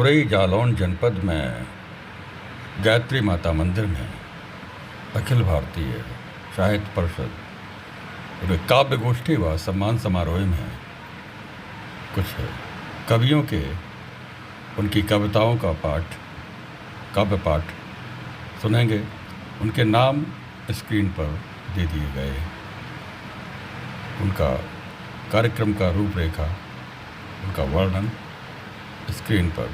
सोरई जालौन जनपद में गायत्री माता मंदिर में अखिल भारतीय साहित्य परिषद काव्य गोष्ठी व सम्मान समारोह में कुछ कवियों के उनकी कविताओं का काव्य पाठ सुनेंगे। उनके नाम स्क्रीन पर दे दिए गए। उनका कार्यक्रम का रूपरेखा, उनका वर्णन स्क्रीन पर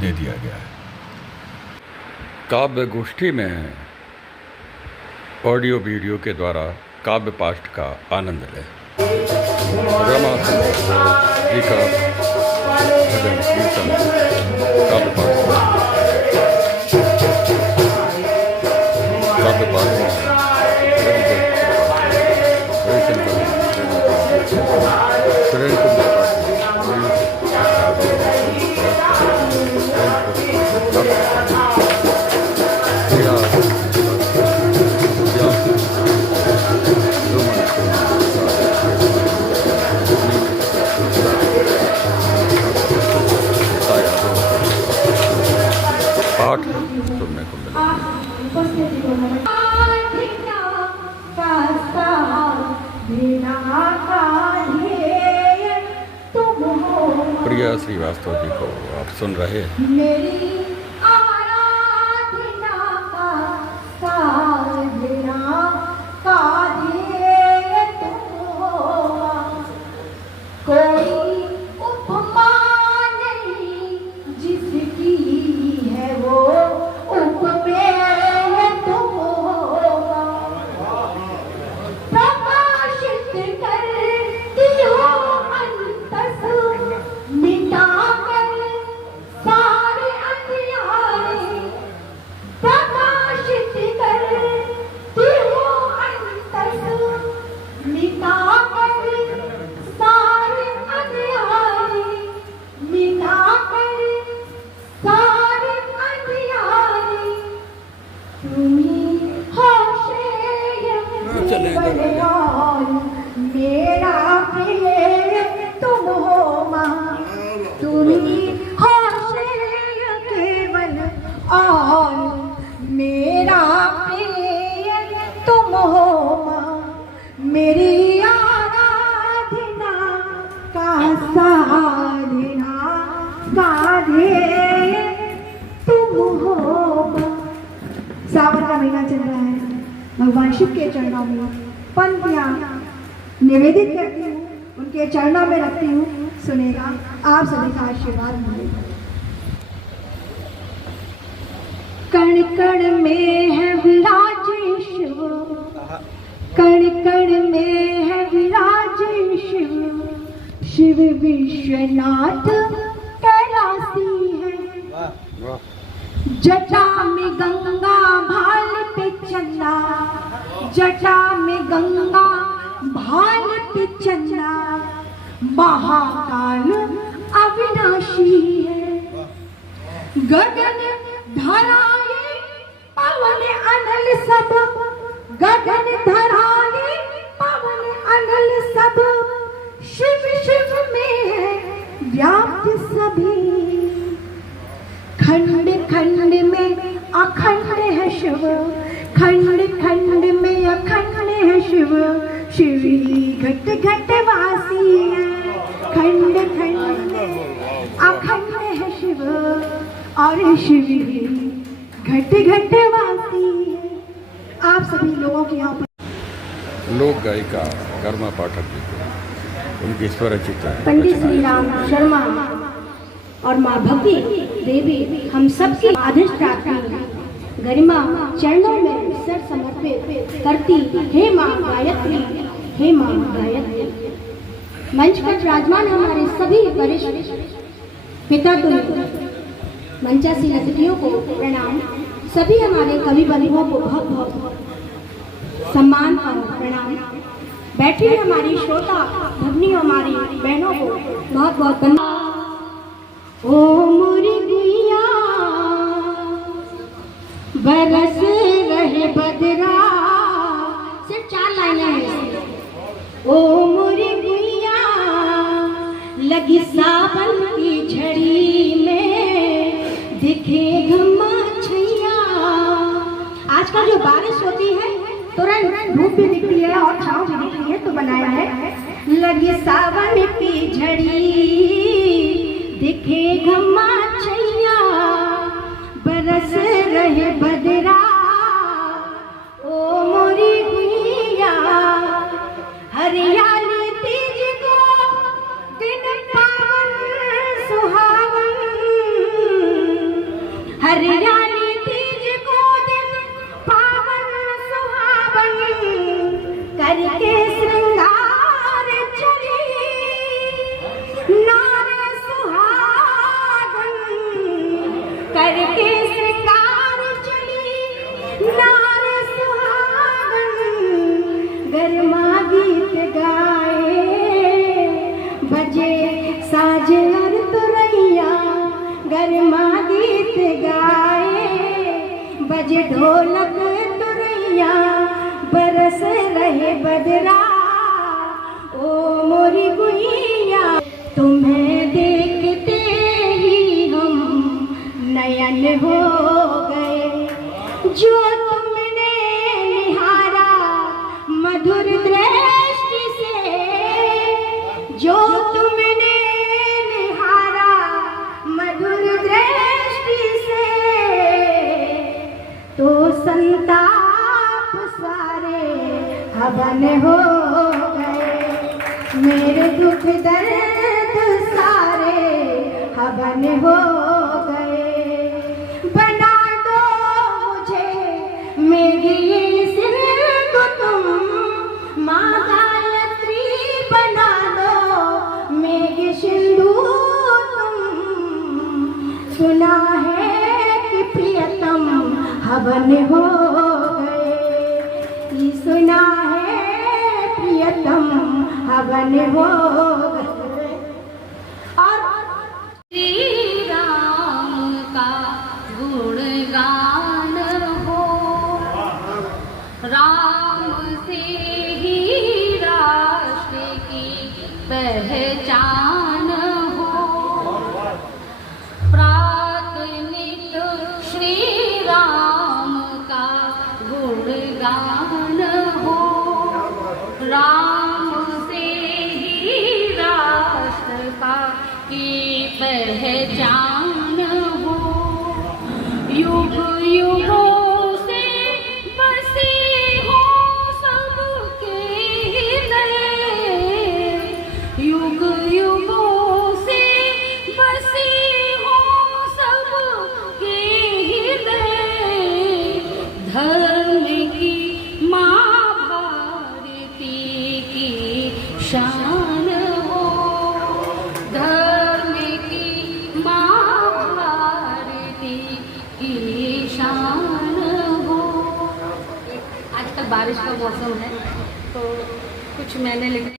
दे दिया गया है। काव्य गोष्ठी में ऑडियो वीडियो के द्वारा काव्य पाठ का आनंद लें। रमा जी का भजन कीर्तन काव्य पाठ पाठ सुनने को मिला। प्रिया श्रीवास्तव जी को आप सुन रहे हैं। मेरी आराधना का साधना गाधे तुम हो। सावन का महीना चल रहा है। भगवान शिव के चरणों में पंक्तियां निवेदित करती हूँ, उनके चरणों में रखती हूँ। सुनेगा, आप सभी का आशीर्वाद मिलेगा। कण कण में है विराज शिव, कण कण में है विराज शिव, शिव विश्वनाथ कैलासी है। जटा में गंगा भाल पे चंदा, जटा में गंगा भाल पे चंदा, महाकाल अविनाशी है। गगन धराए पवन अनल सब, गगन धराए पवन अनल सब, शिव शिव में है व्याप्त सभी। खंड खंड में अखंड है शिव, खंड खंड में अखंड है शिव, शिवी घट घट वासी है। खंड खंड में अखंड है शिव और शिवी घट घट वासी है। आप सभी लोगों के यहाँ पर लोक गायिका कर्मा पाठक जी को उनकी स्वरचित पंडित श्री राम शर्मा और माँ भक्ति देवी हम सबकी अधिष्ठात्री गरिमा चरणों में सर समर्पित करती। हे माँ गायत्री, हे माँ गायत्री। मंच पर विराजमान हमारे सभी वरिष्ठ पिता तुल्य मंचासीन अतिथियों को प्रणाम। सभी हमारे कवि बंधुओं को बहुत बहुत सम्मान और प्रणाम। बैठी हमारी श्रोता भगिनियों, हमारी बहनों को बहुत बहुत धन्यवाद। ओ मोरी गुइया बरस रहे बदरा, सिर्फ 4 लाइनें हैं। ओ मोरी गुइया लगी सावन की झड़ी में, दिखे घम्मा छैया। आजकल जो बारिश होती है तुरंत धूप भी दिखती है और छाँव भी दिखती है, तो बनाया है लगी सावन की झड़ी। दिखे घम्मा छैया बरस रहे बदरा, ओ मोरी गुइया हरियाली तीज को दिन पावन सुहावन। हरियाली तीज को दिन पावन सुहावन करके श्रृंगार चली नार सुहावन। करके श्रृंगार चली नार सुहावन। गरमा गीत गाए बजे साज और तुरैया। गरमा गीत गाए बजे ढोलक तुरैया। बरस रहे बदरा, ओ मोरी गुइया। तुम्हें देखते ही हम नयन हो गए, जो तुमने निहारा मधुर दृष्टि से। जो तुमने निहारा मधुर दृष्टि से, तो संताप सारे हवन हो गए। मेरे दुख दर्द सारे हवन हो गए। बना दो मुझे मेरी सिंधु तुम, माँ गायत्री बना दो मेरी सिंधु तुम। सुना है कि प्रियतम हवन हो गए। सुना है प्रियतम हवन हो गए। और श्री राम का गुणगान हो, राम से ही राष्ट्र की पहचान हो। प्रातःनित श्री राम का गुणगान हो, राम से ही राष्ट्र का की पहचान हो। युग युगों से बसे हो सबके हृदय। युग युगों से बसे हो सबके हृदय। धर्म की माँ भारती की शान हो, धर्म की माँ भारती की शान हो। आजकल बारिश का मौसम है तो कुछ मैंने लिखे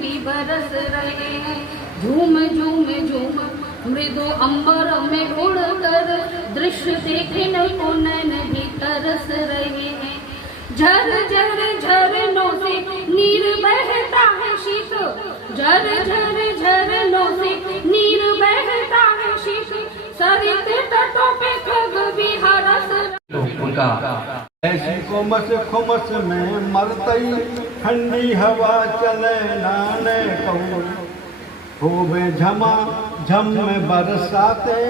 भी बरस रहे हैं। झूम झूम झूम मृदु अंबर में उड़ कर दृश्य देखने को नैन भी तरस रहे हैं। झर झर झरनों से नीर बहता है शीत, झर झर झरनों से नीर बहता है शीत। सरित तटों पे खग भी हरस। उनका ऐसी कोमस खुमस में मरतई, ठंडी हवा चले नाने कहूँ। होवे झमा झम में बरसाते,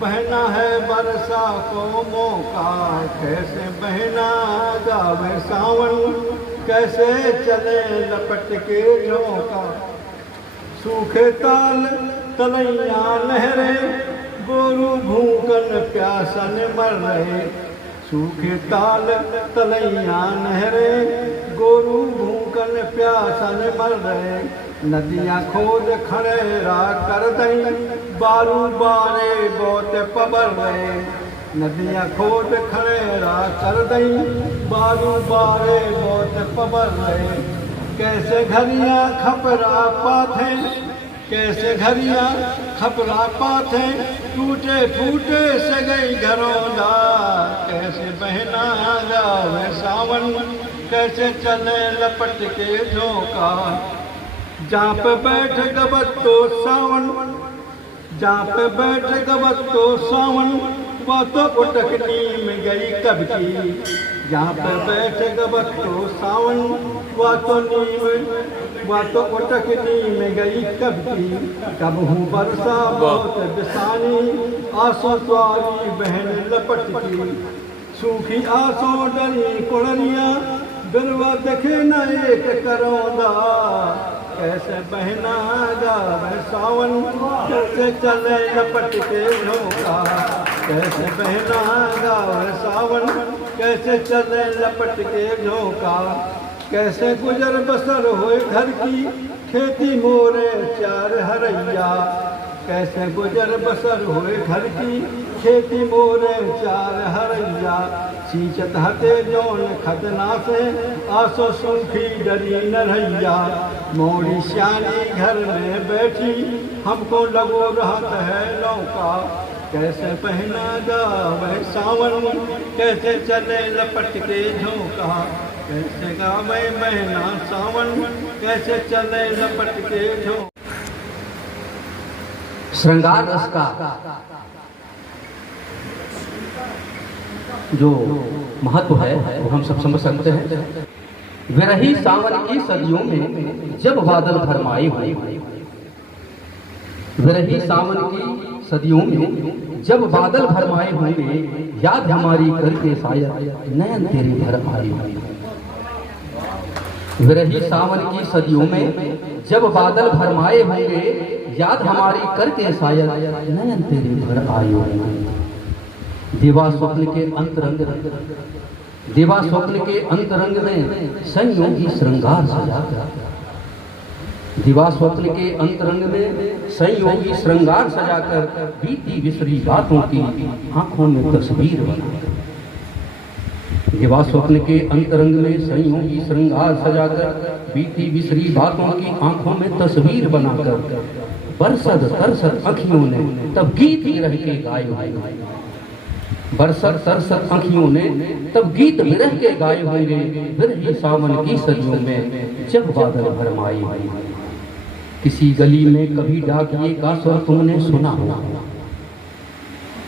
बहना है बरसा को मौका। कैसे बहना गावे सावन, कैसे चले लपट के झोंका। सूखे ताल तलैया लहरे, गोरू भूकन प्यासन मर रहे। सूखे ताल तलैया नहरे, गोरू भूकन प्यासन मर रहे। नदियाँ खोद खड़ेरा कर दई, बारू बारे बहुत पबर रहे। नदियाँ खोद खड़ेरा कर दई, बारू बारे बहुत पबर रहे। कैसे घरियाँ खपरा पाथे, कैसे घरियाँ खपरा पाथे। टूटे फूटे से गई घरौंदा, कैसे बहना गावे सावन। कैसे चले लपट के झोंका, जहाँ पे बैठ गबत तो सावन। जहाँ पे बैठे कबत तो सावन बातों को टकनी में गई कब की। जहाँ पे बैठे कबत तो सावन बातों को टकनी में गई कब की। कब हूँ बरसा बहुत बिसानी आंसू द्वारी बहन लपट की। सूखी आंसू डरी कुड़निया बिरवा देखे न एक करौंदा। कैसे बहना गावे सावन कैसे चले लपट के झोंका। कैसे बहना गावे सावन कैसे चले लपट के झोंका। कैसे गुजर बसर होए घर की खेती मोरे चार हरैया। कैसे गुजर बसर होए घर की खेती मोरे चार हरैया। सींचत हते जौन खतना से आसो सूखी डरी नरैया। मोरी श्यानी घर में बैठी हमको लगो रहत है नौका। कैसे पहना गावे सावन कैसे चले लपट के झोंका। कैसे गावे महीना सावन कैसे चले लपट के झोंका। श्रृंगार रस का जो महत्व है वो हम सब समझ सकते हैं। विरही सावन की सदियों में जब बादल भरमाए हुए। विरही सावन की सदियों में जब बादल भरमाए होंगे याद हमारी करके शायद नयन तेरी भर आए हुए। विरही सावन की सदियों में जब बादल भरमाए होंगे याद हमारी करके शायद नयन तेरी भर आए हुए। दिवा स्वप्न के अंतरंग दिवा स्वप्न के अंतरंग में संयोगी श्रृंगार सजाकर। दिवा स्वप्न के अंतरंग में संयोगी श्रृंगार सजाकर बीती विसरी बातों की आंखों में तस्वीर बनाकर। दिवा स्वप्न के अंतरंग में संयोगी श्रृंगार सजाकर बीती विसरी बातों की आंखों में तस्वीर बनाकर। बरसत तरसत अखियों ने तब गीत विरह के गाए हुए। बरसत तरसत अखियों ने तब गीत विरह के गाए होंगे विरही सावन की सदियों में जब बादल भरमाए हुए। किसी गली में कभी डाकिए का स्वर तुमने सुना होगा।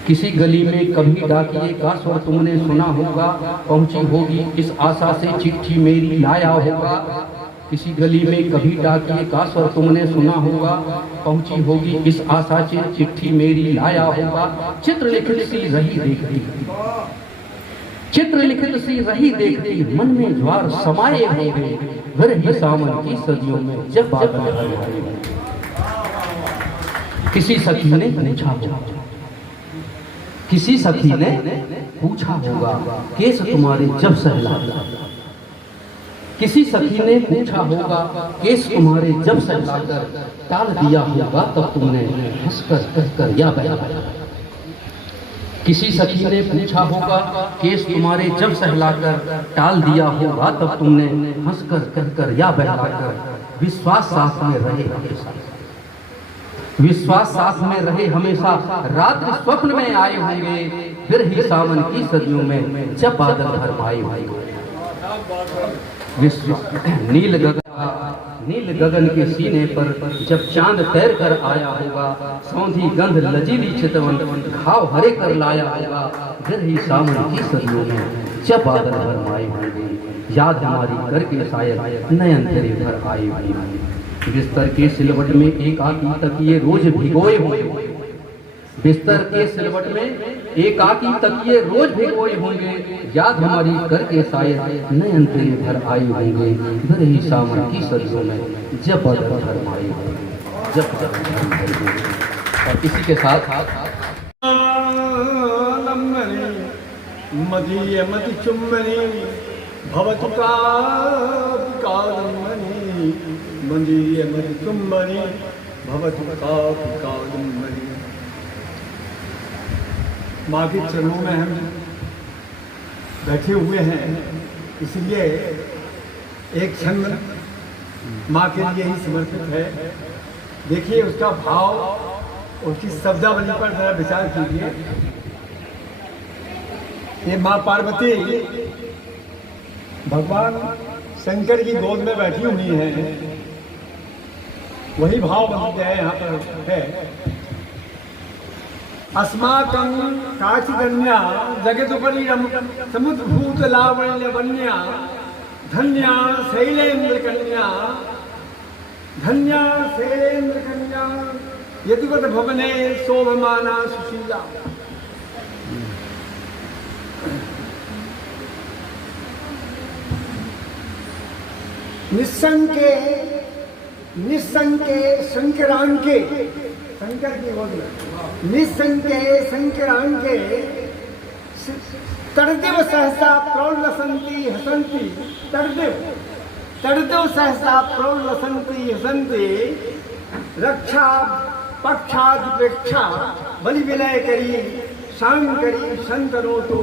किसी गली में कभी डाकिए का स्वर तुमने सुना होगा। पहुंची होगी इस आशा से चिट्ठी मेरी लाया होगा। किसी गली में कभी डाकिए का स्वर तुमने सुना होगा। पहुंची होगी इस आशा से चिट्ठी मेरी लाया होगा। चित्र लिखित सी रही देखती चित्र लिखित सी रही देखती मन में ज्वार समाये होंगे विरही सावन की सदियों में जब बादल भरमाए। किसी सखी ने पूछा होगा। किसी सखी ने पूछा होगा केस तुम्हारे जब सहलाया। किसी सखी ने पूछा होगा केस तुम्हारे जब सहलाकर टाल दिया होगा तब तुमने हंसकर कहकर या बहलाया। किसी सखी ने पूछा होगा केस तुम्हारे जब सहलाकर टाल दिया होगा तब तुमने हंसकर कहकर या बहलाकर। विश्वास साथ में रहे हमेशा। विश्वास साथ में रहे हमेशा रात्रि स्वप्न में आए होंगे विरही सावन की सदियों में जब बादल भरमाए होंगे। नील गगन के सीने पर जब चांद तैर कर आया होगा। सौंधी गंध लजीली चितवन घाव हरे कर लाया होगा विरही सावन की सदियों में जब बादल भरमाए होंगे। याद हमारी करके शायद नयन तेरे भर आए होंगे। बिस्तर के सिलवट में एक आकी तकिए रोज भिगोए होंगे। बिस्तर के सिलवट में एक आकी तकिए रोज भिगोए होंगे। याद हमारी करके शायद नयन तेरे भर आए होंगे विरही सावन की सदियों में जब बादल भरमाए होंगे। जब बादल भरमाए होंगे। और इसी के साथ मदीय मति चुम्बनी भवतु कालिकालम्बनी। मदीय मति चुम्बनी भवतु कालिकालम्बनी। माँ के चरणों में हम बैठे हुए हैं इसलिए एक क्षण माँ के लिए ही समर्पित है। देखिए उसका भाव, उसकी शब्दावली पर जरा विचार कीजिए। ये माँ पार्वती भगवान शंकर की गोद में बैठी हुई हैं। वही भाव बन गया यहाँ पर है। अस्माकं काचिदन्या जगदुपरि समुद्भूतलावण्यवन्या धन्या शैलेन्द्रकन्या धन्या शैलेन्द्रकन्या यदुवत भवने शोभमाना सुशीला। निस्संके शंकरांके शंकर की बोली निस्संके शंकरांके तड़देव सहसा प्रौलसंती हसंती तड़देव सहसा प्रौलसंती हसंती रक्षा पक्षादिपेक्षा बलि विलय करी शांकरी संतनोतु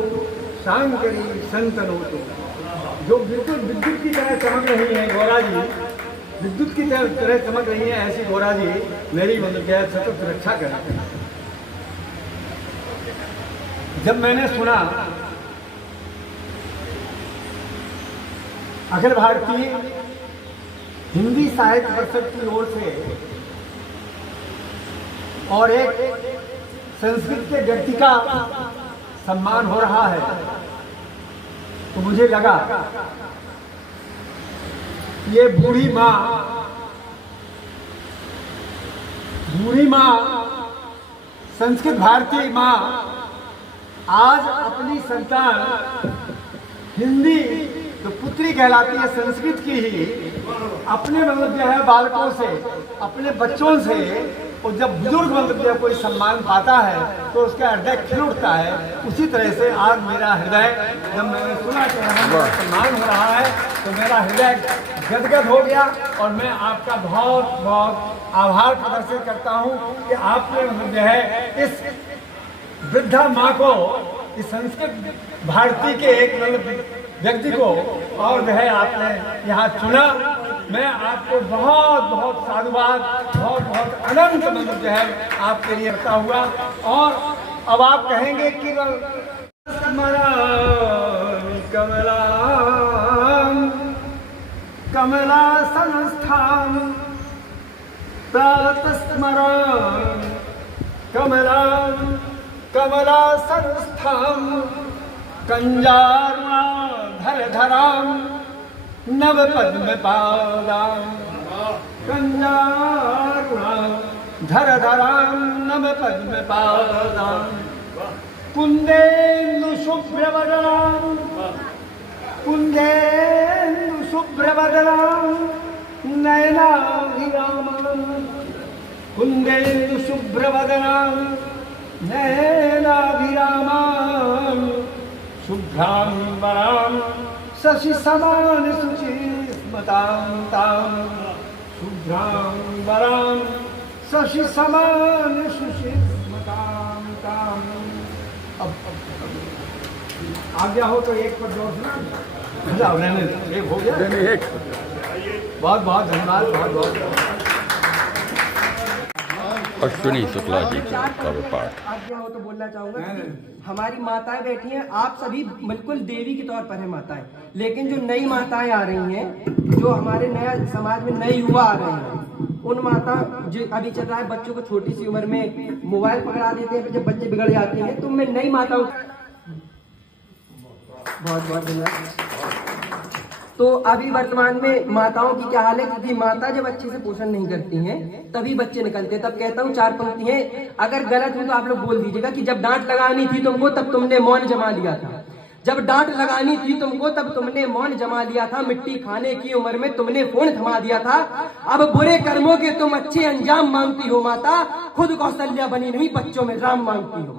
जो बिल्कुल विद्युत की तरह चमक रही है गौरा जी, विद्युत की तरह चमक रही है, ऐसी गौरा जी मेरी मतलब क्या सतत रक्षा करें। जब मैंने सुना अखिल भारतीय हिंदी साहित्य परिषद की ओर से और एक संस्कृत के व्यक्ति का सम्मान हो रहा है, तो मुझे लगा ये बूढ़ी माँ संस्कृत भारती माँ आज अपनी संतान हिंदी तो पुत्री कहलाती है संस्कृत की ही अपने मतलब जो है बालकों से अपने बच्चों से, और जब बुजुर्ग मतलब जो कोई सम्मान पाता है तो उसका हृदय खिल उठता है। उसी तरह से आज मेरा हृदय जब मैंने सुना कि हमारा सम्मान हो रहा है तो मेरा हृदय गदगद हो गया, और मैं आपका बहुत बहुत आभार प्रदर्शित करता हूँ कि आपने मतलब जो है इस वृद्धा माँ को, इस संस्कृत भारती के एक व्यक्ति को और जो है आपने यहाँ चुना। मैं आपको बहुत बहुत साधुवाद, बहुत बहुत अनंत मतलब जो है आपके लिए रखता हुआ। और अब आप कहेंगे कि कमला कमला संस्थान प्रातस्मरण कमला कमला संस्थान कंजारुणा धरधराम नव पद्म पादाम कंजारुणा धरधराम नव पद्म पादाम कुंदेन्दु शुभ्रवदनाम कुंदेन्दु शुभ्रवदनाम नयनाभिरामम कुंदेन्दु शुभ्रवदनाम नयनाभिरामम शुभ्रांबराम शशि समान सुचिस्मतां तां शुभ्रांबरां शशि समान सुचिस्मतां तां। अब आज्ञा हो तो एक पर जोर सुना एक हो गया। बहुत बहुत धन्यवाद, बहुत बहुत अश्विनी शुक्ला जी का पाठ। आज्ञा हो तो बोलना चाहूंगा कि हमारी माताएं बैठी हैं, आप सभी बिल्कुल देवी के तौर पर है माताएं, लेकिन जो नई माताएं आ रही हैं, जो हमारे नया समाज में नए युवा आ रहे हैं, उन माता जो अभी चल रहा है बच्चों को छोटी सी उम्र में मोबाइल पकड़ा देते हैं, जब बच्चे बिगड़ जाते हैं, तो मैं नई माताओं बहुत बहुत धन्यवाद। तो अभी वर्तमान में माताओं की क्या हाल है, क्योंकि माता जब अच्छे से पोषण नहीं करती हैं तभी बच्चे निकलते हैं। तब कहता हूँ 4 पंक्तियां, अगर गलत हो तो आप लोग बोल दीजिएगा कि जब डांट लगानी थी तुमको तब तुमने मौन जमा लिया था, जब डांट लगानी थी तुमको तब तुमने मौन जमा लिया था, मिट्टी खाने की उम्र में तुमने फोन थमा दिया था, अब बुरे कर्मों के तुम अच्छे अंजाम मांगती हो माता, खुद कौशल्या बनी नहीं बच्चों में राम मांगती हो।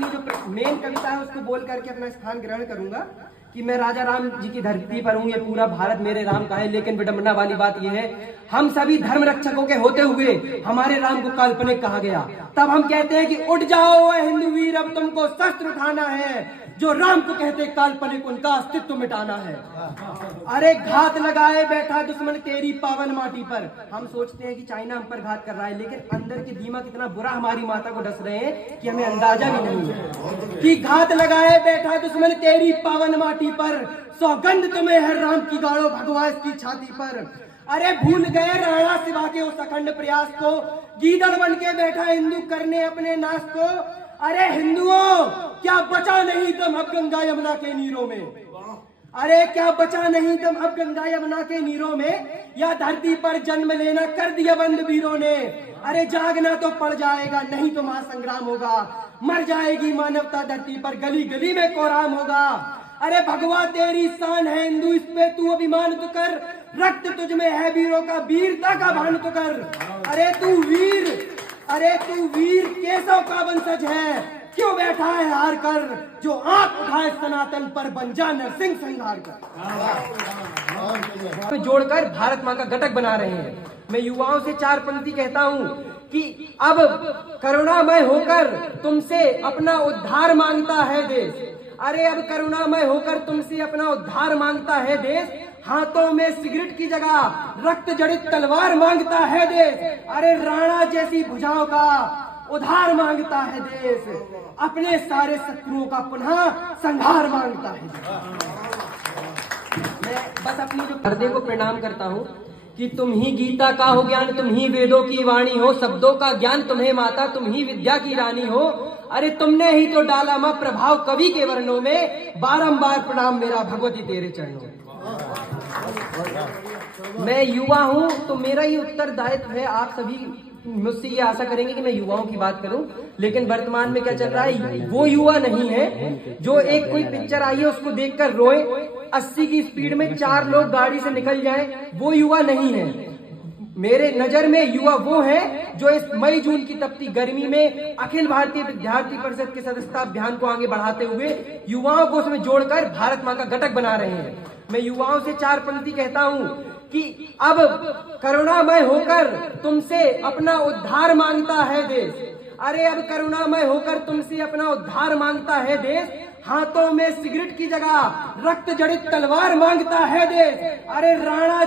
जो मेन कविता है उसको बोल करके अपना स्थान ग्रहण करूंगा कि मैं राजा राम जी की धरती पर हूँ, ये पूरा भारत मेरे राम का है। लेकिन विडंबना वाली बात यह है, हम सभी धर्म रक्षकों के होते हुए हमारे राम को काल्पनिक कहा गया। तब हम कहते हैं कि उठ जाओ हिंदू वीर, अब तुमको शस्त्र उठाना है, जो राम को कहते काल्पनिक उनका अस्तित्व मिटाना है। अरे घात लगाए बैठा दुश्मन तेरी पावन माटी पर। हम सोचते हैं कि चाइना हम पर घात कर रहा है, लेकिन अंदर के दीमक इतना बुरा हमारी माता को डस रहे हैं कि हमें अंदाजा भी नहीं है कि घात लगाए बैठा दुश्मन तेरी पावन माटी पर, सौगंध तुम्हें है राम की गाड़ो भगवा इसकी छाती पर। अरे भूल गए राणा शिवा के उस अखंड प्रयास को, गीदड़ बन के बैठा हिंदू करने अपने नाश को। अरे हिंदुओं, क्या बचा नहीं तुम अब गंगा यमुना के नीरों में? अरे क्या बचा नहीं तुम अब गंगा यमुना के नीरों में? या धरती पर जन्म लेना कर दिया बंद वीरों ने। अरे जागना तो पड़ जाएगा, नहीं तो महासंग्राम होगा। मर जाएगी मानवता धरती पर, गली गली में कोराम होगा। अरे भगवा तेरी शान है हिंदू, इस पे तू अभिमान तो कर। रक्त तुझ में है वीरों का, वीरता का भान तो कर। अरे तू वीर केशव का वंशज है, क्यों बैठा है हार कर? जो आंख उठाए सनातन पर, बन जा नरसिंह संहार कर। जोड़कर भारत माँ का घटक बना रहे हैं। मैं युवाओं से 4 पंक्ति कहता हूँ कि अब करुणामय होकर तुमसे अपना उद्धार मांगता है देश। अरे अब करुणामय होकर तुमसे अपना उद्धार मांगता है देश। हाथों में सिगरेट की जगह रक्त जड़ित तलवार मांगता है देश। अरे राणा जैसी भुजाओं का उद्धार मांगता है देश। अपने सारे शत्रुओं का पुनः संहार मांगता है। मैं बस अपनी जो पर्दे को प्रणाम करता हूँ कि तुम ही गीता का हो ज्ञान, तुम ही वेदों की वाणी हो, शब्दों का ज्ञान तुम्हें माता, तुम ही विद्या की रानी हो। अरे तुमने ही तो डाला मां प्रभाव कवि के वर्णों में, बारंबार प्रणाम मेरा भगवती तेरे चरणों में। मैं युवा हूं तो मेरा ये उत्तरदायित्व है। आप सभी मुझसे ये आशा करेंगे कि मैं युवाओं की बात करूं, लेकिन वर्तमान में क्या चल रहा है, वो युवा नहीं है जो एक कोई पिक्चर आई है उसको देखकर रोए, 80 की स्पीड में 4 लोग गाड़ी से निकल जाएं, वो युवा नहीं है। मेरे नजर में युवा वो है जो इस मई जून की तपती गर्मी में अखिल भारतीय विद्यार्थी परिषद के सदस्यता अभियान को आगे बढ़ाते हुए युवाओं को उसमें जोड़कर भारत माँ का घटक बना रहे हैं। मैं युवाओं से 4 पंक्ति कहता हूँ कि अब करुणामय होकर तुमसे अपना उद्धार मांगता है देश। अरे अब करुणामय होकर तुमसे अपना उद्धार मांगता है देश। हाथों में सिगरेट की जगह रक्त जड़ित तलवार मांगता है देश। अरे राणा